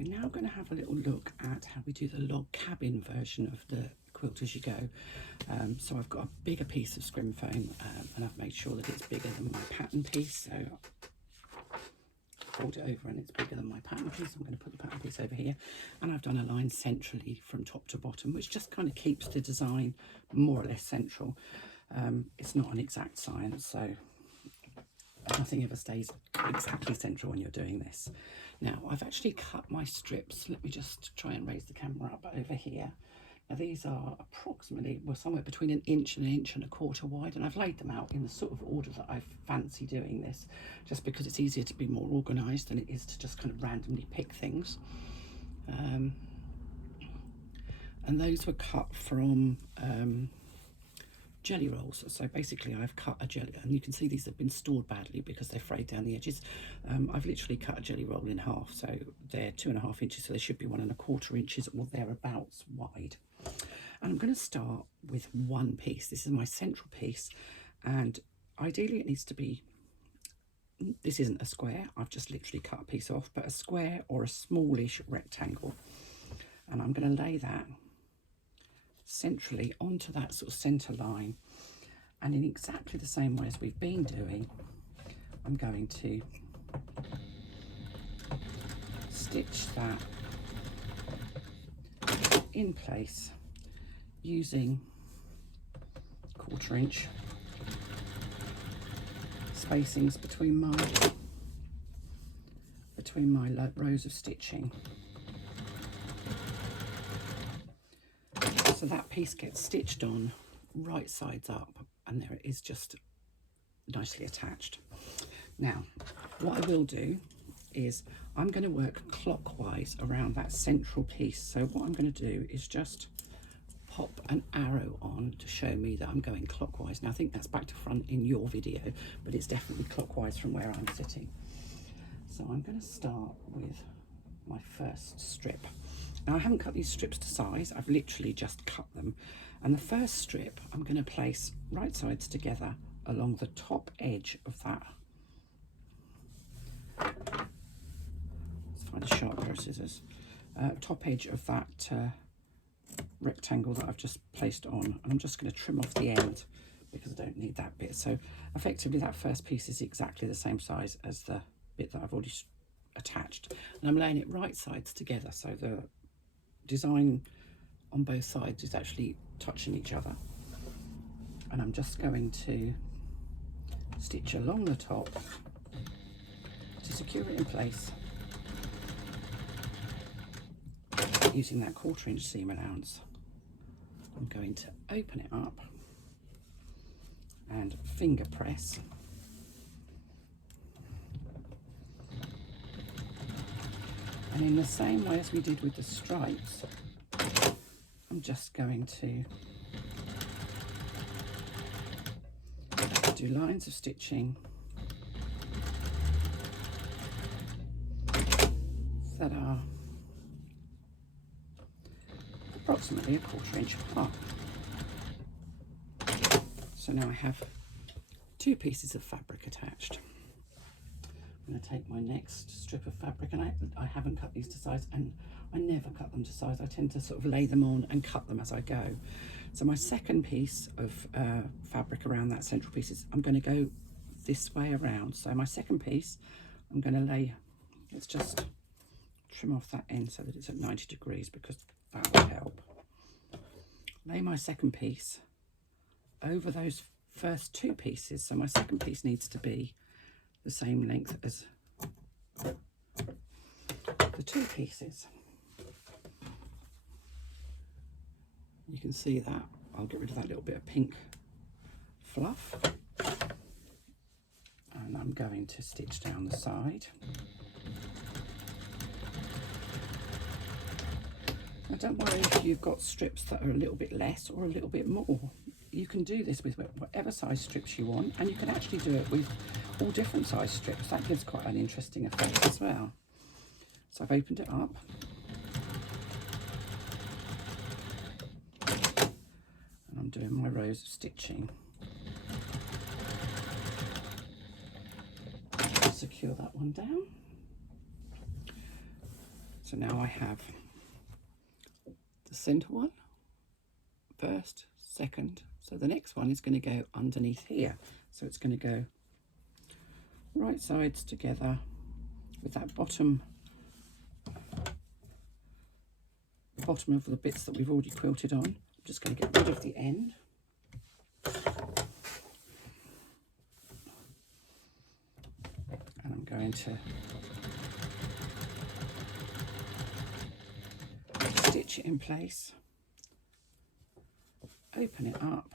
we're now going to have a little look at how we do the log cabin version of the quilt as you go. So I've got a bigger piece of scrim foam and I've made sure that it's bigger than my pattern piece. So fold it over and it's bigger than my pattern piece. I'm going to put the pattern piece over here, and I've done a line centrally from top to bottom, which just kind of keeps the design more or less central. It's not an exact science, so nothing ever stays exactly central when you're doing this. Now I've actually cut my strips. Let me just try and raise the camera up over here. Now these are approximately, well, somewhere between an inch and 1.25 wide, and I've laid them out in the sort of order that I fancy doing this, just because it's easier to be more organised than it is to just kind of randomly pick things. And those were cut from jelly rolls. So basically I've cut a jelly, and you can see these have been stored badly because they're frayed down the edges. I've literally cut a jelly roll in half, so they're 2.5 inches, so they should be 1.25 inches or thereabouts wide. And I'm going to start with one piece. This is my central piece, and ideally it needs to be, this isn't a square, I've just literally cut a piece off, but a square or a smallish rectangle. And I'm going to lay that centrally onto that sort of centre line, and in exactly the same way as we've been doing, I'm going to stitch that in place using 1/4 inch spacings between my rows of stitching. So that piece gets stitched on right sides up, and there it is, just nicely attached. Now what I will do is I'm going to work clockwise around that central piece. So what I'm going to do is just pop an arrow on to show me that I'm going clockwise. Now I think that's back to front in your video, but it's definitely clockwise from where I'm sitting. So I'm going to start with my first strip. Now I haven't cut these strips to size, I've literally just cut them. And the first strip I'm going to place right sides together along the top edge of that. Let's find a sharp pair of scissors. Top edge of that rectangle that I've just placed on, and I'm just going to trim off the end because I don't need that bit. So effectively that first piece is exactly the same size as the bit that I've already attached, and I'm laying it right sides together, so the design on both sides is actually touching each other. And I'm just going to stitch along the top to secure it in place using that 1/4 inch seam allowance. I'm going to open it up and finger press. And in the same way as we did with the stripes, I'm just going to do lines of stitching that are approximately 1/4 inch apart. So now I have 2 pieces of fabric attached. I'm going to take my next strip of fabric, and I haven't cut these to size, and I never cut them to size. I tend to sort of lay them on and cut them as I go. So my second piece of fabric around that central piece is, I'm going to go this way around. So my second piece, I'm going to lay, let's just trim off that end so that it's at 90 degrees because that will help. Lay my second piece over those first 2 pieces. So my second piece needs to be the same length as the 2 pieces. You can see that. I'll get rid of that little bit of pink fluff, and I'm going to stitch down the side. Now don't worry if you've got strips that are a little bit less or a little bit more. You can do this with whatever size strips you want, and you can actually do it with all different size strips. That gives quite an interesting effect as well. So I've opened it up. And I'm doing my rows of stitching. Secure that one down. So now I have the centre one, first, second. So the next one is going to go underneath here. So it's going to go right sides together with that bottom of the bits that we've already quilted on. I'm just going to get rid of the end. And I'm going to stitch it in place, open it up,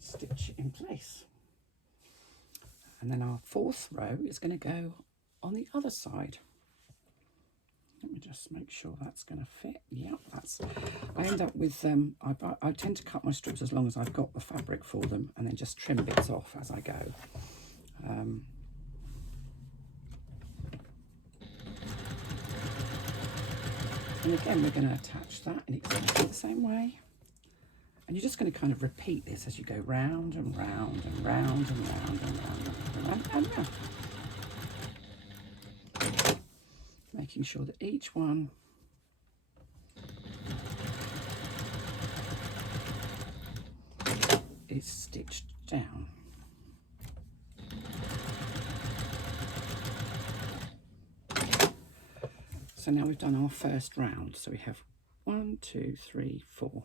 stitch it in place. And then our fourth row is going to go on the other side. Let me just make sure that's going to fit. Yeah, that's. I end up with I tend to cut my strips as long as I've got the fabric for them, and then just trim bits off as I go. And again, we're going to attach that in exactly the same way. And you're just going to kind of repeat this as you go round and round and round and round and round and round and round. Making sure that each one is stitched down. So now we've done our first round. So we have 1, 2, 3, 4.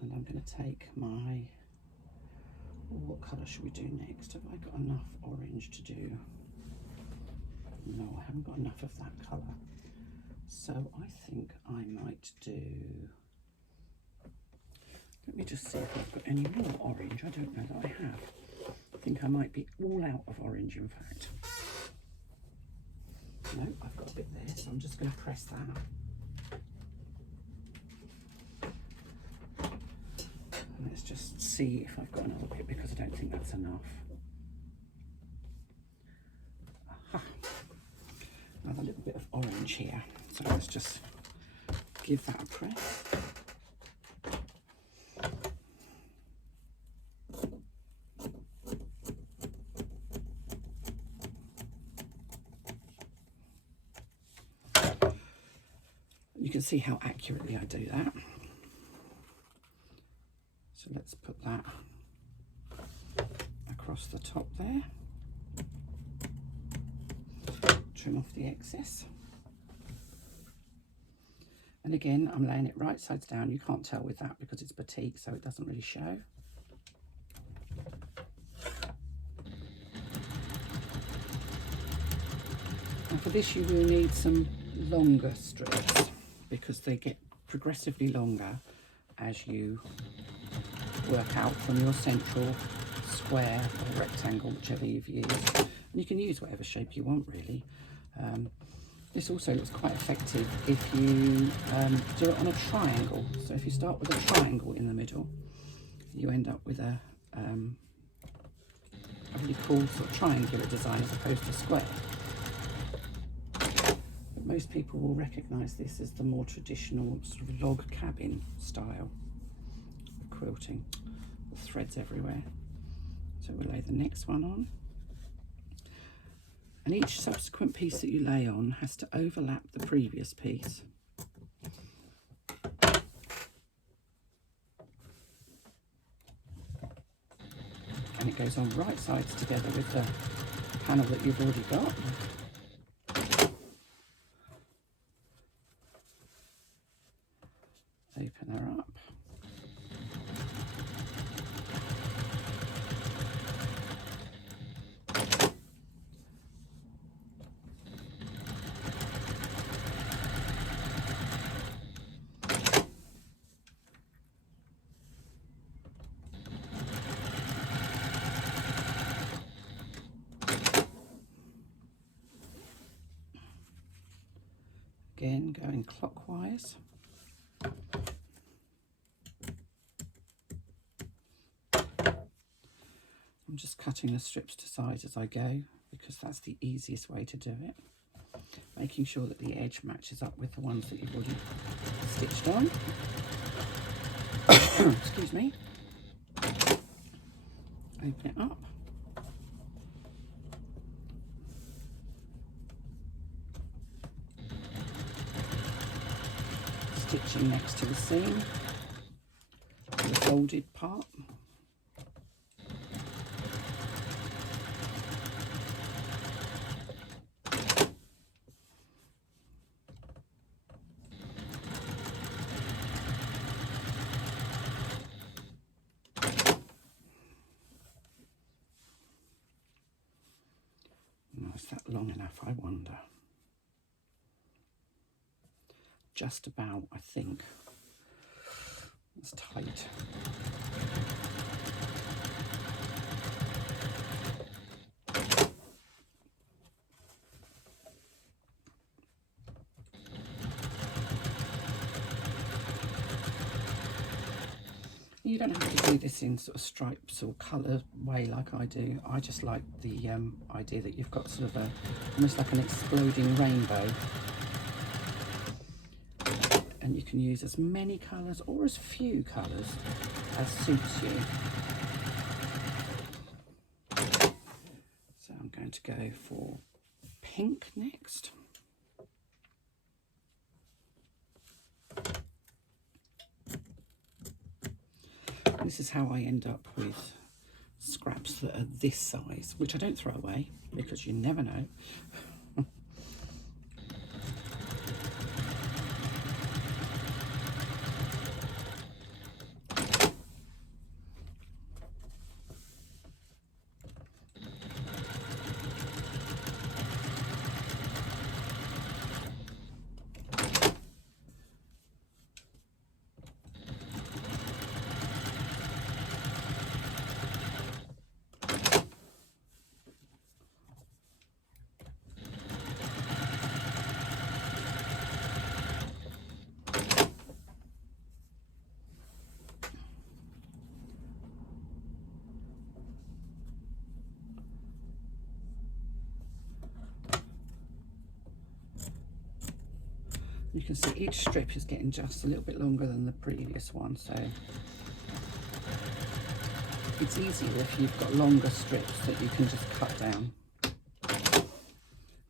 And I'm going to take my, what colour should we do next? Have I got enough orange to do? No, I haven't got enough of that colour. So I think I might do, let me just see if I've got any more orange. I don't know that I have. I think I might be all out of orange, in fact. No, I've got a bit there, so I'm just going to press that. Let's just see if I've got another bit, because I don't think that's enough. Aha. Another little bit of orange here. So let's just give that a press. You can see how accurately I do that. So let's put that across the top there. Trim off the excess. And again, I'm laying it right sides down. You can't tell with that because it's batik, so it doesn't really show. And for this, you will need some longer strips because they get progressively longer as you work out from your central square or rectangle, whichever you've used. And you can use whatever shape you want, really. This also looks quite effective if you do it on a triangle. So if you start with a triangle in the middle, you end up with a really cool sort of triangular design as opposed to square. But most people will recognise this as the more traditional sort of log cabin style of quilting, with threads everywhere. So we'll lay the next one on. And each subsequent piece that you lay on has to overlap the previous piece. And it goes on right sides together with the panel that you've already got. Open her up. Again, going clockwise. I'm just cutting the strips to size as I go because that's the easiest way to do it. Making sure that the edge matches up with the ones that you've already stitched on. Excuse me. Open it up. Stitching next to the seam, the folded part. Is that long enough, I wonder? Just about, I think. It's tight. You don't have to do this in sort of stripes or colour way like I do. I just like the idea that you've got sort of almost like an exploding rainbow. And you can use as many colours or as few colours as suits you. So I'm going to go for pink next. This is how I end up with scraps that are this size, which I don't throw away because you never know. You can see each strip is getting just a little bit longer than the previous one, so it's easier if you've got longer strips that you can just cut down,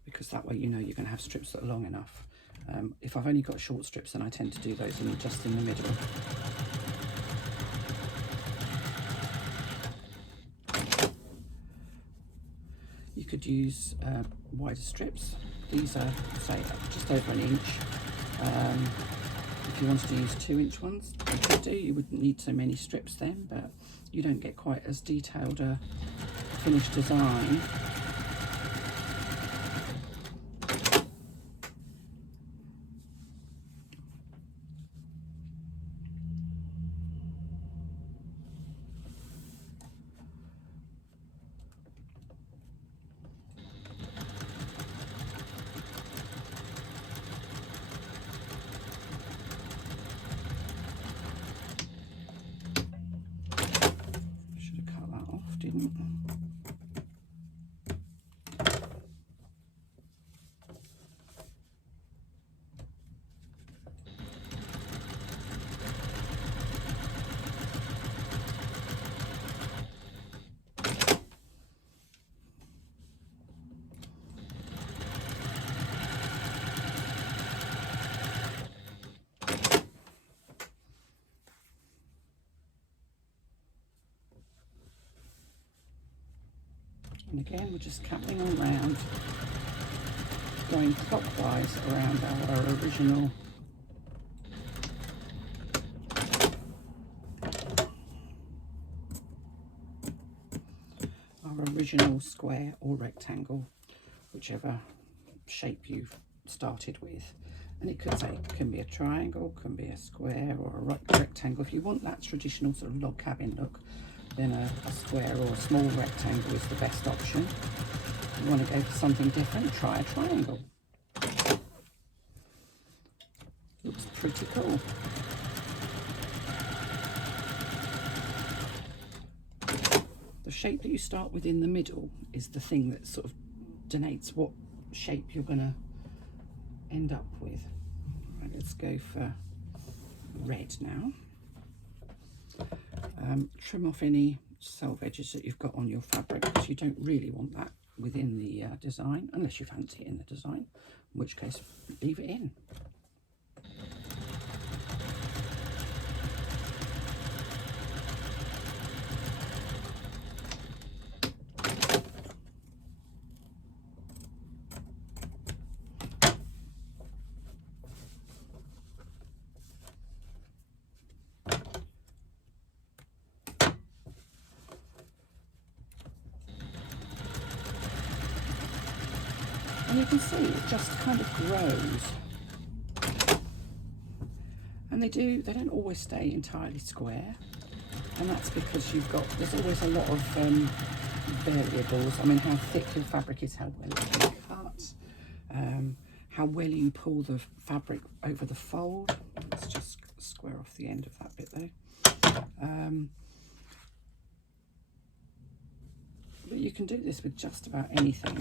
because that way you know you're going to have strips that are long enough. If I've only got short strips, then I tend to do those just in the middle. You could use wider strips. These are, say, just over 1 inch. If you wanted to use 2-inch ones, you could do. You wouldn't need so many strips then, but you don't get quite as detailed a finished design. Didn't. And again, we're just cutting all round, going clockwise around our original square or rectangle, whichever shape you've started with. And it could say, it can be a triangle, can be a square or a rectangle. If you want that traditional sort of log cabin look, then a square or a small rectangle is the best option. If you want to go for something different, try a triangle. Looks pretty cool. The shape that you start with in the middle is the thing that sort of denotes what shape you're going to end up with. Right, let's go for red now. Trim off any self edges that you've got on your fabric, because you don't really want that within the design, unless you fancy it in the design, in which case leave it in. And you can see it just kind of grows. And they don't always stay entirely square. And that's because there's always a lot of variables. I mean, how thick your fabric is, how well it's been cut, how well you pull the fabric over the fold. Let's just square off the end of that bit though. But you can do this with just about anything.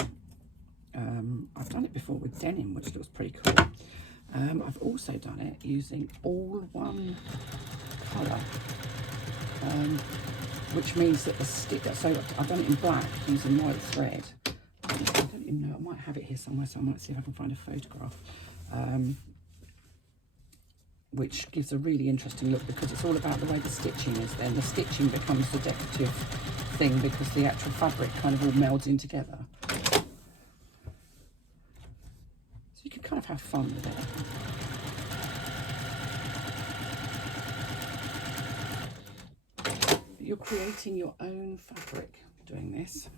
I've done it before with denim, which looks pretty cool. I've also done it using all one colour, which means that the stick, so I've done it in black using white thread. I don't even know, I might have it here somewhere, so I might see if I can find a photograph, which gives a really interesting look, because it's all about the way the stitching is then. The stitching becomes the decorative thing because the actual fabric kind of all melds in together. So you can kind of have fun with it. But you're creating your own fabric doing this.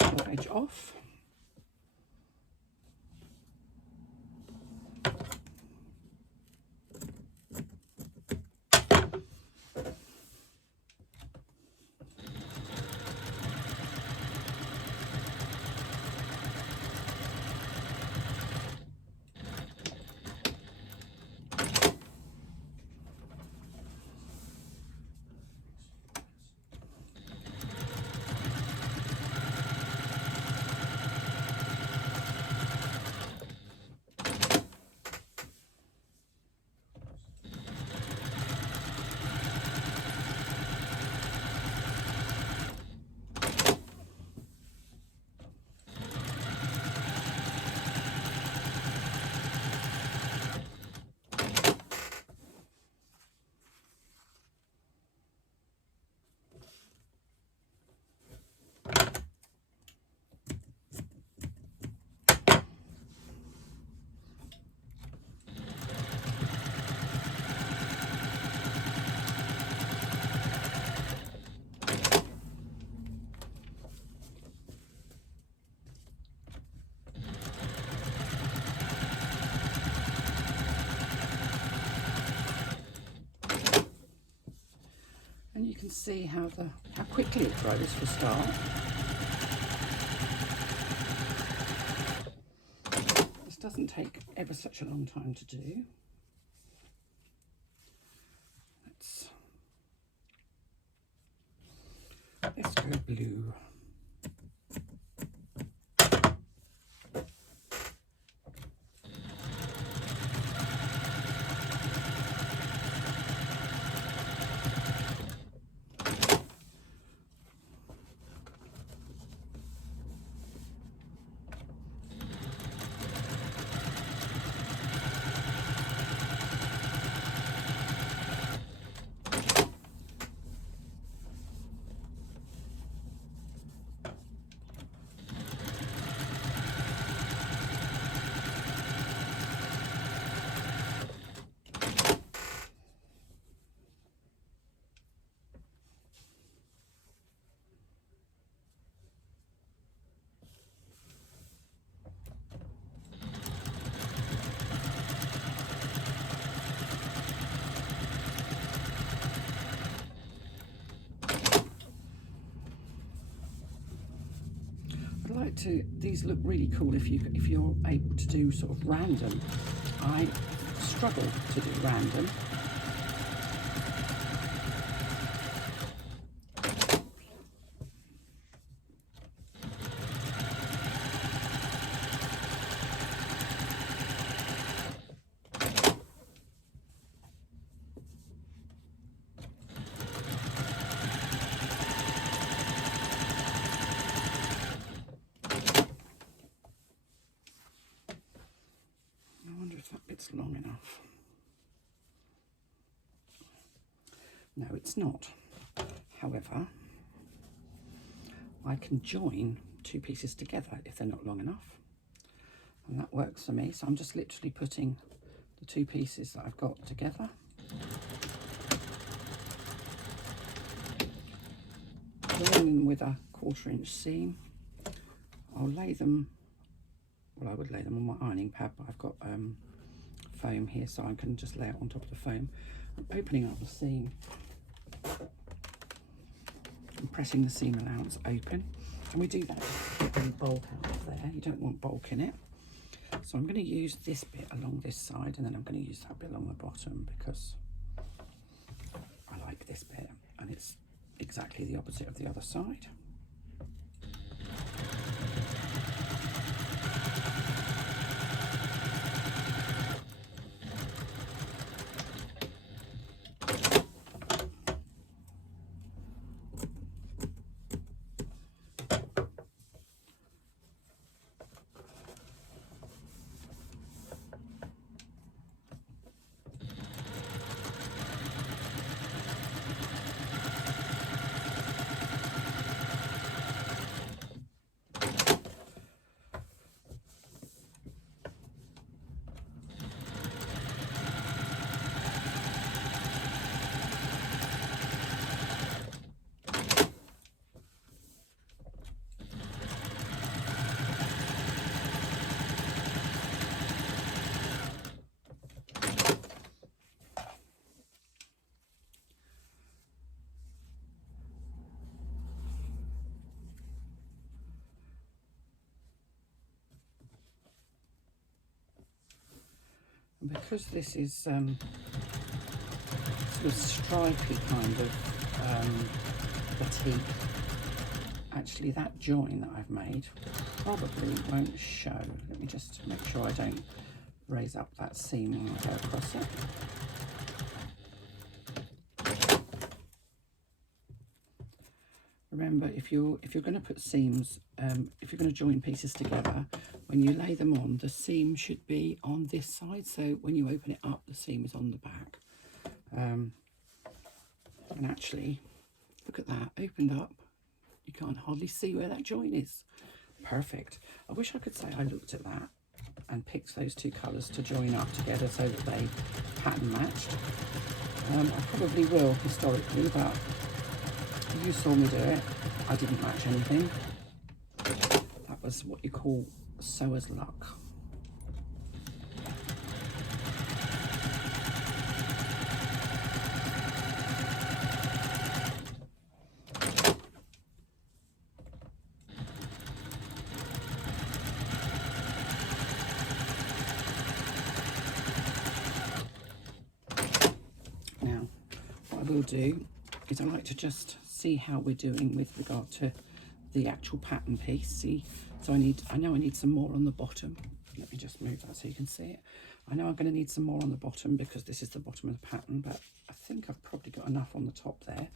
Your edge off. And you can see how quickly it grows for a start. This doesn't take ever such a long time to do. Let's go blue. These look really cool if you're able to do sort of random. I struggle to do random. long enough. No, it's not. However, I can join two pieces together if they're not long enough, and that works for me. So I'm just literally putting the two pieces that I've got together. Then with a 1/4 inch seam, I'll lay them, well, I would lay them on my ironing pad, but I've got foam here, so I can just lay it on top of the foam. I'm opening up the seam and pressing the seam allowance open, and we do that to get any bulk out of there. You don't want bulk in it. So I'm going to use this bit along this side, and then I'm going to use that bit along the bottom because I like this bit, and it's exactly the opposite of the other side. And because this is sort of stripy kind of batik, actually that join that I've made probably won't show. Let me just make sure I don't raise up that seam when I go across it. Remember, if you're going to put seams, if you're going to join pieces together, when you lay them on, the seam should be on this side. So when you open it up, the seam is on the back. And actually, look at that, opened up. You can't hardly see where that join is. Perfect. I wish I could say I looked at that and picked those two colours to join up together so that they pattern matched. I probably will historically, but you saw me do it. I didn't match anything. That was what you call sewer's luck. Now, what I will do is I like to just see how we're doing with regard to the actual pattern piece. See, so I know I need some more on the bottom. Let me just move that so you can see it. I know I'm going to need some more on the bottom because this is the bottom of the pattern, but I think I've probably got enough on the top there.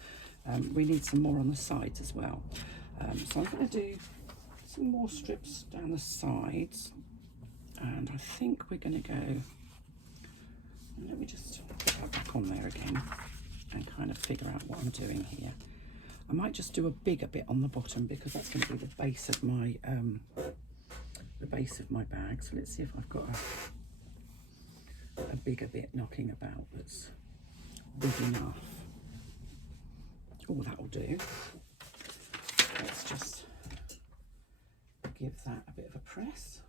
We need some more on the sides as well. So I'm going to do some more strips down the sides, and I think we're going to go, let me just put that back on there again and kind of figure out what I'm doing here. I might just do a bigger bit on the bottom because that's going to be the base of my bag. So let's see if I've got a bigger bit knocking about that's big enough. Oh, that'll do. Let's just give that a bit of a press.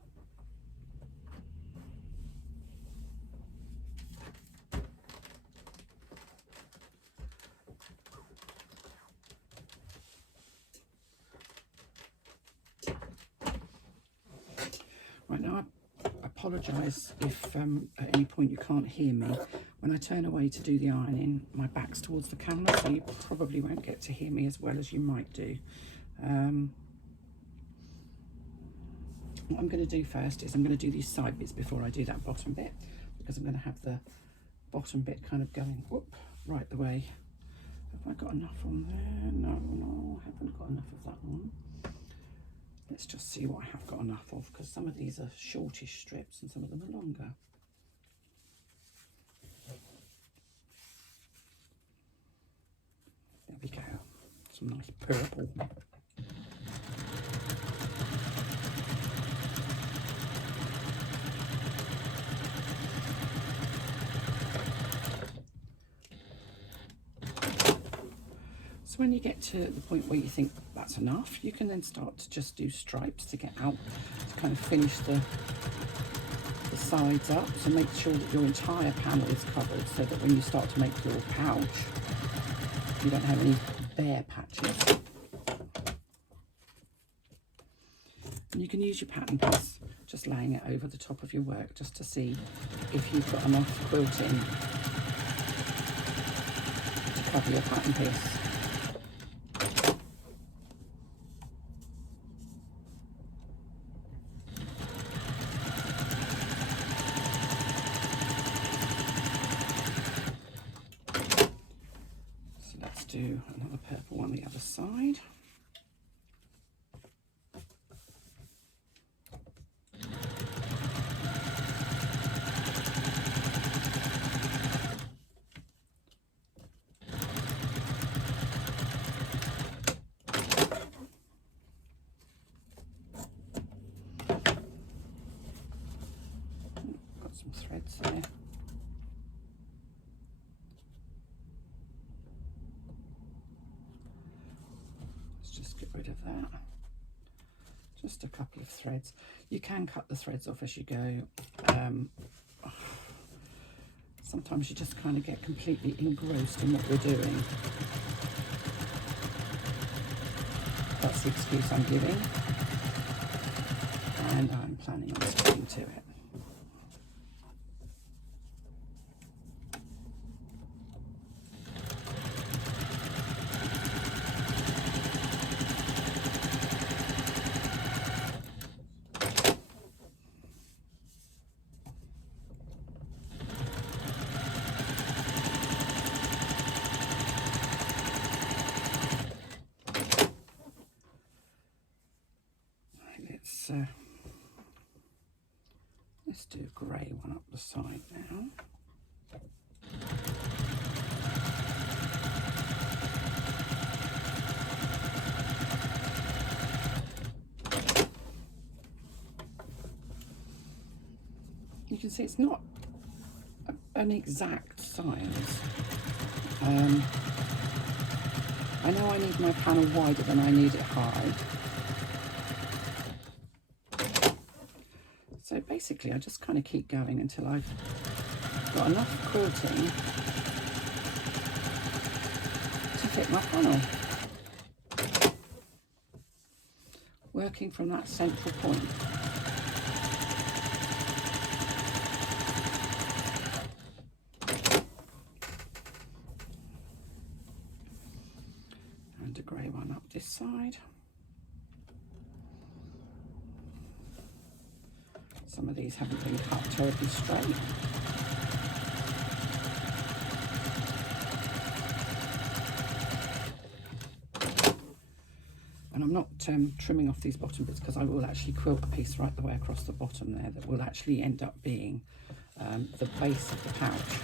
Right, now I apologise if at any point you can't hear me. When I turn away to do the ironing, my back's towards the camera, so you probably won't get to hear me as well as you might do. What I'm going to do first is I'm going to do these side bits before I do that bottom bit, because I'm going to have the bottom bit kind of going right the way. Have I got enough on there? No, I haven't got enough of that one. Let's just see what I have got enough of, because some of these are shortish strips and some of them are longer. Some nice purple. So when you get to the point where you think that's enough, you can then start to just do stripes to get out, to kind of finish the sides up. So make sure that your entire panel is covered, so that when you start to make your pouch, you don't have any bare patches. And you can use your pattern piece, just laying it over the top of your work, just to see if you've got enough quilting to cover your pattern piece. So let's do another purple on the other side. Some threads there. Let's just get rid of that. Just a couple of threads. You can cut the threads off as you go. Sometimes you just kind of get completely engrossed in what you're doing. That's the excuse I'm giving. And I'm planning on sticking to it. Let's do a grey one up the side now. You can see it's not an exact science. I know I need my panel wider than I need it high. So basically I just kind of keep going until I've got enough quilting to fit my panel. Working from that central point. And a grey one up this side. Some of these haven't been cut terribly straight. And I'm not trimming off these bottom bits, because I will actually quilt a piece right the way across the bottom there that will actually end up being the base of the pouch.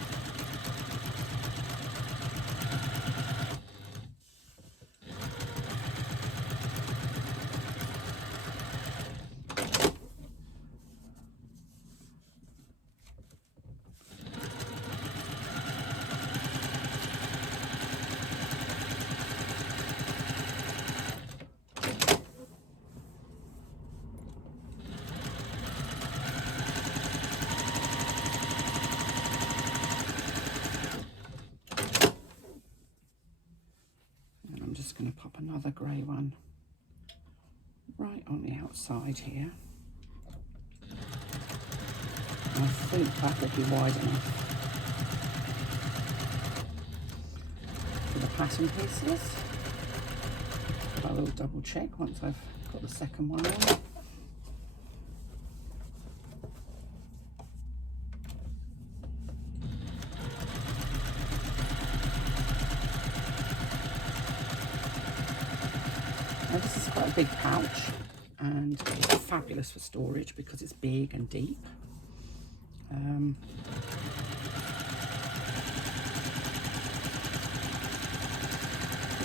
Going to pop another grey one right on the outside here. I think that will be wide enough for the pattern pieces. But I will double check once I've got the second one on. Now this is quite a big pouch, and it's fabulous for storage because it's big and deep.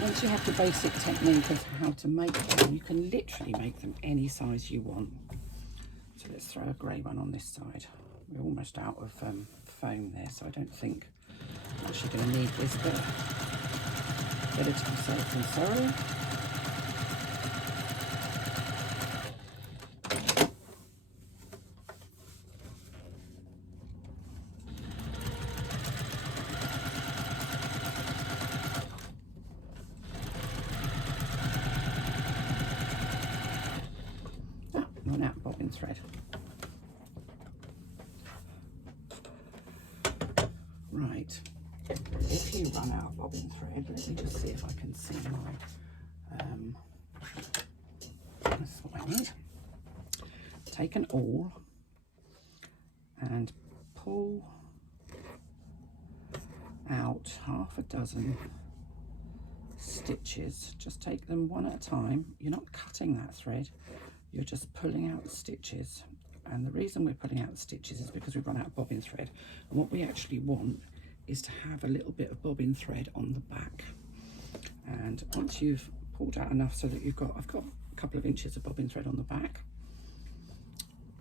Once you have the basic technique of how to make them, you can literally make them any size you want. So let's throw a grey one on this side. We're almost out of foam there, so I don't think I'm actually going to need this, but better to be safe than sorry. Run out bobbin thread. Right, if you run out of bobbin thread, let me just see if I can see my, this is what I need. Take an awl and pull out half a dozen stitches. Just take them one at a time. You're not cutting that thread, you're just pulling out the stitches. And the reason we're pulling out the stitches is because we've run out of bobbin thread. And what we actually want is to have a little bit of bobbin thread on the back. And once you've pulled out enough so that I've got a couple of inches of bobbin thread on the back,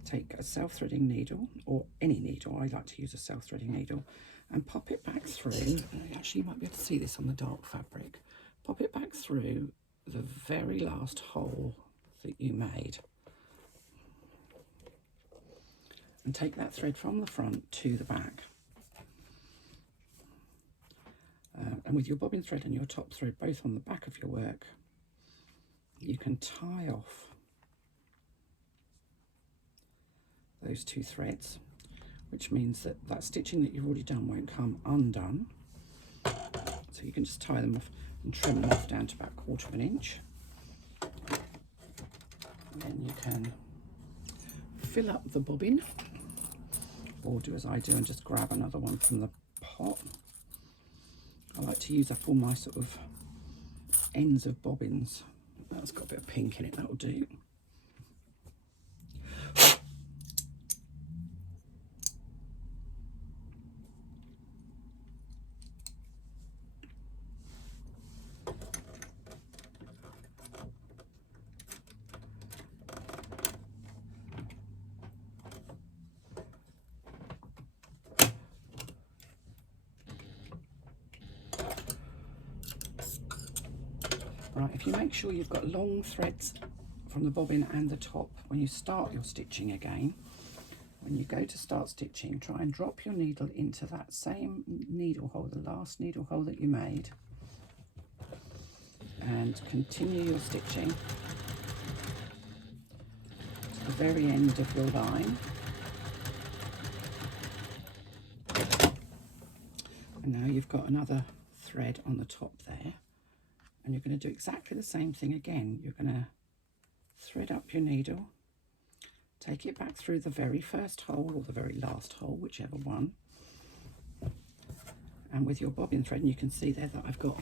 take a self-threading needle, or any needle, I like to use a self-threading needle, and pop it back through. Actually, you might be able to see this on the dark fabric. Pop it back through the very last hole that you made, and take that thread from the front to the back. And with your bobbin thread and your top thread both on the back of your work, you can tie off those two threads, which means that that stitching that you've already done won't come undone. So you can just tie them off and trim them off down to about 1/4 of an inch. And then you can fill up the bobbin, or do as I do and just grab another one from the pot. I like to use up all my sort of ends of bobbins. That's got a bit of pink in it, that'll do. Right, if you make sure you've got long threads from the bobbin and the top when you start your stitching again, when you go to start stitching, try and drop your needle into that same needle hole, the last needle hole that you made, and continue your stitching to the very end of your line. And now you've got another thread on the top there. And you're going to do exactly the same thing again. You're going to thread up your needle, take it back through the very first hole or the very last hole, whichever one. And with your bobbin thread, and you can see there that I've got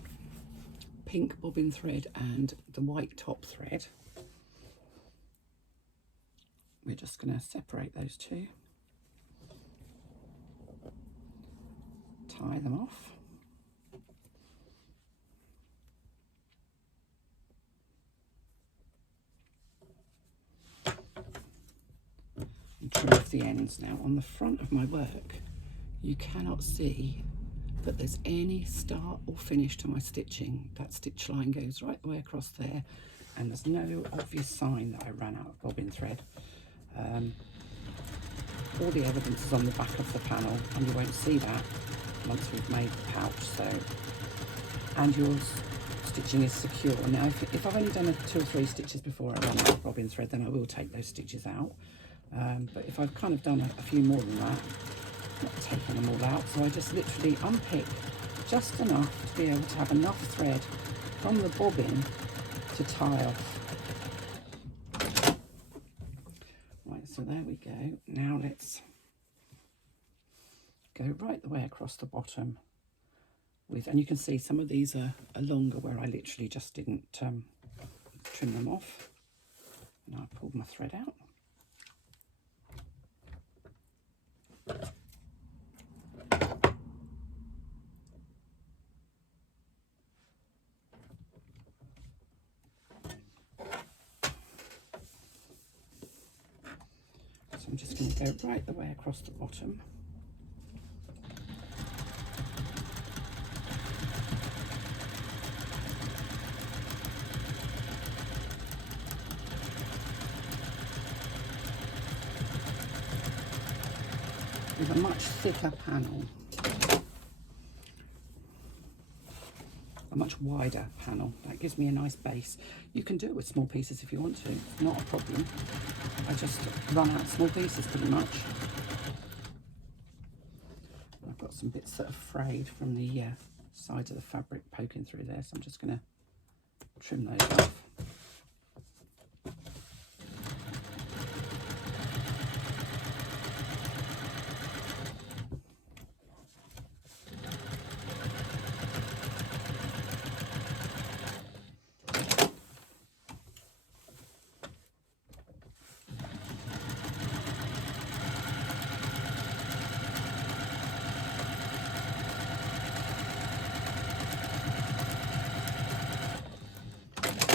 pink bobbin thread and the white top thread. We're just going to separate those two, tie them off. Trim off the ends. Now on the front of my work you cannot see that there's any start or finish to my stitching. That stitch line goes right the way across there, and there's no obvious sign that I ran out of bobbin thread. All the evidence is on the back of the panel, and you won't see that once we've made the pouch. So, and your stitching is secure. Now if I've only done 2 or 3 stitches before I run out of bobbin thread, then I will take those stitches out. But if I've kind of done a few more than that, I'm not taking them all out, so I just literally unpick just enough to be able to have enough thread from the bobbin to tie off. Right, so there we go. Now let's go right the way across the bottom with, and you can see some of these are longer where I literally just didn't trim them off. And I pulled my thread out. So I'm just going to go right the way across the bottom. With a much thicker panel, a much wider panel. That gives me a nice base. You can do it with small pieces if you want to, not a problem. I just run out small pieces pretty much. I've got some bits that are frayed from the sides of the fabric poking through there, so I'm just going to trim those off.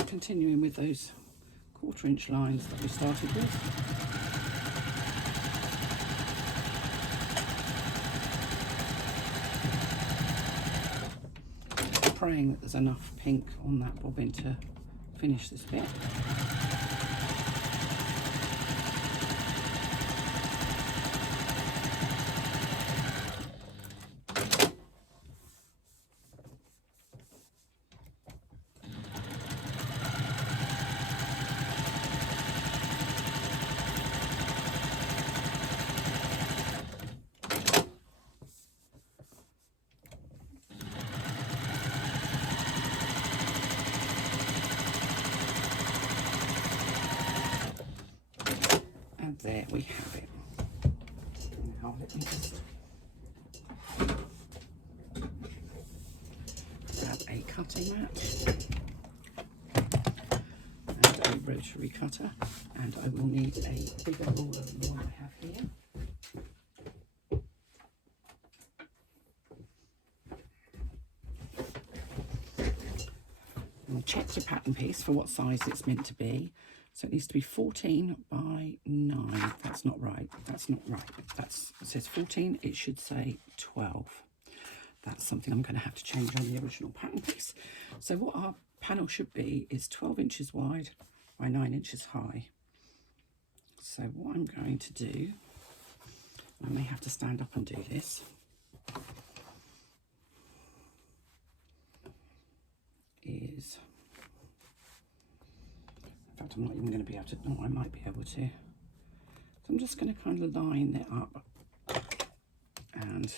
Continuing with those 1/4 inch lines that we started with. Praying that there's enough pink on that bobbin to finish this bit. There we have it. Now let me just grab a cutting mat and a rotary cutter, and I will need a bigger ruler than the one I have here. And check your pattern piece for what size it's meant to be. So it needs to be 14 by 9. That's not right. That's not right. It says 14. It should say 12. That's something I'm going to have to change on the original pattern piece. So what our panel should be is 12 inches wide by 9 inches high. So what I'm going to do, I may have to stand up and do this, is... In fact, I'm not even going to be able to, no, I might be able to. So I'm just going to kind of line it up and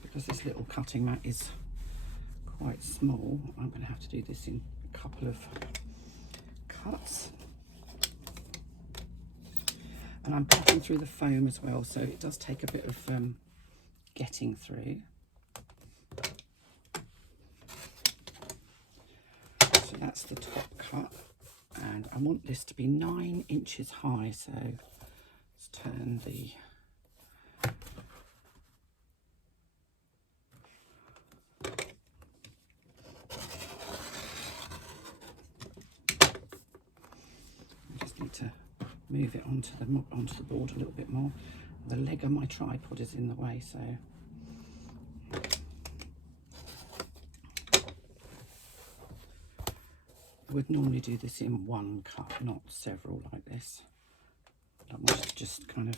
because this little cutting mat is quite small, I'm going to have to do this in a couple of cuts. And I'm cutting through the foam as well, so it does take a bit of getting through. So that's the top cut, and I want this to be 9 inches high, so let's turn the move it onto the board a little bit more. The leg of my tripod is in the way, so I would normally do this in one cut, not several like this. I want to just kind of,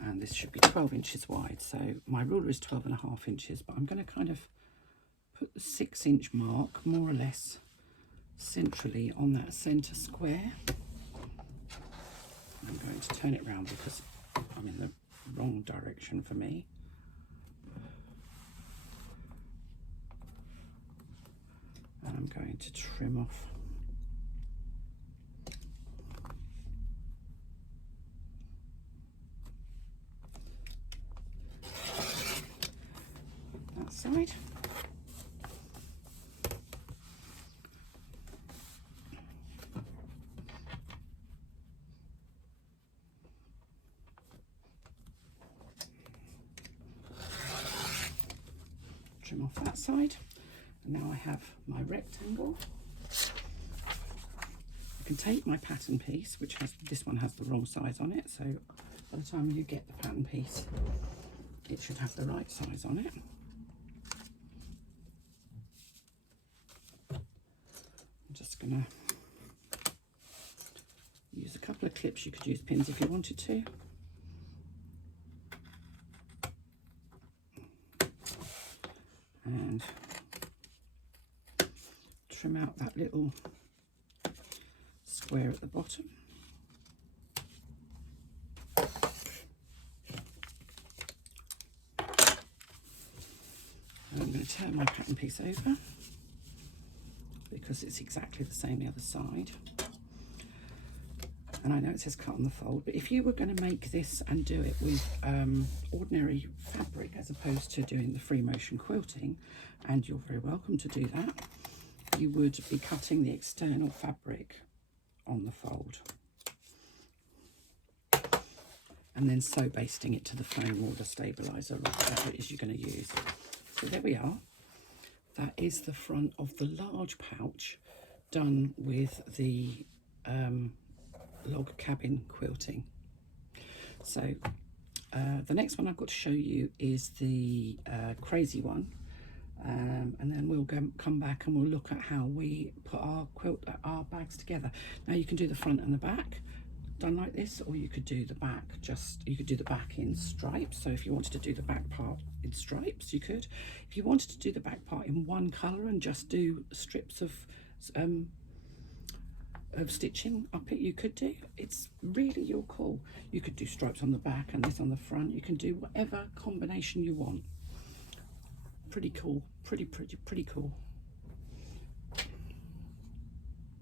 and this should be 12 inches wide, so my ruler is 12.5 inches, but I'm going to kind of put the 6-inch mark more or less centrally on that centre square. I'm going to turn it round because I'm in the wrong direction for me. And I'm going to trim off that side. trim off that side. And now I have my rectangle. I can take my pattern piece, which has, this one has the wrong size on it, so by the time you get the pattern piece, it should have the right size on it. I'm just gonna use a couple of clips. You could use pins if you wanted to. And trim out that little square at the bottom. And I'm going to turn my pattern piece over because it's exactly the same the other side. And I know it says cut on the fold, but if you were going to make this and do it with ordinary fabric as opposed to doing the free motion quilting, and you're very welcome to do that, you would be cutting the external fabric on the fold and then sew basting it to the foam or the stabilizer or whatever it is you're going to use. So there we are. That is the front of the large pouch done with the log cabin quilting. So the next one I've got to show you is the crazy one, and then we'll come back and we'll look at how we put our bags together. Now you can do the front and the back done like this, or you could do the back in stripes. So if you wanted to do the back part in stripes, you could. If you wanted to do the back part in one colour and just do strips of stitching up it, you could do. It's really your call. You could do stripes on the back and this on the front. You can do whatever combination you want. Pretty cool, pretty cool.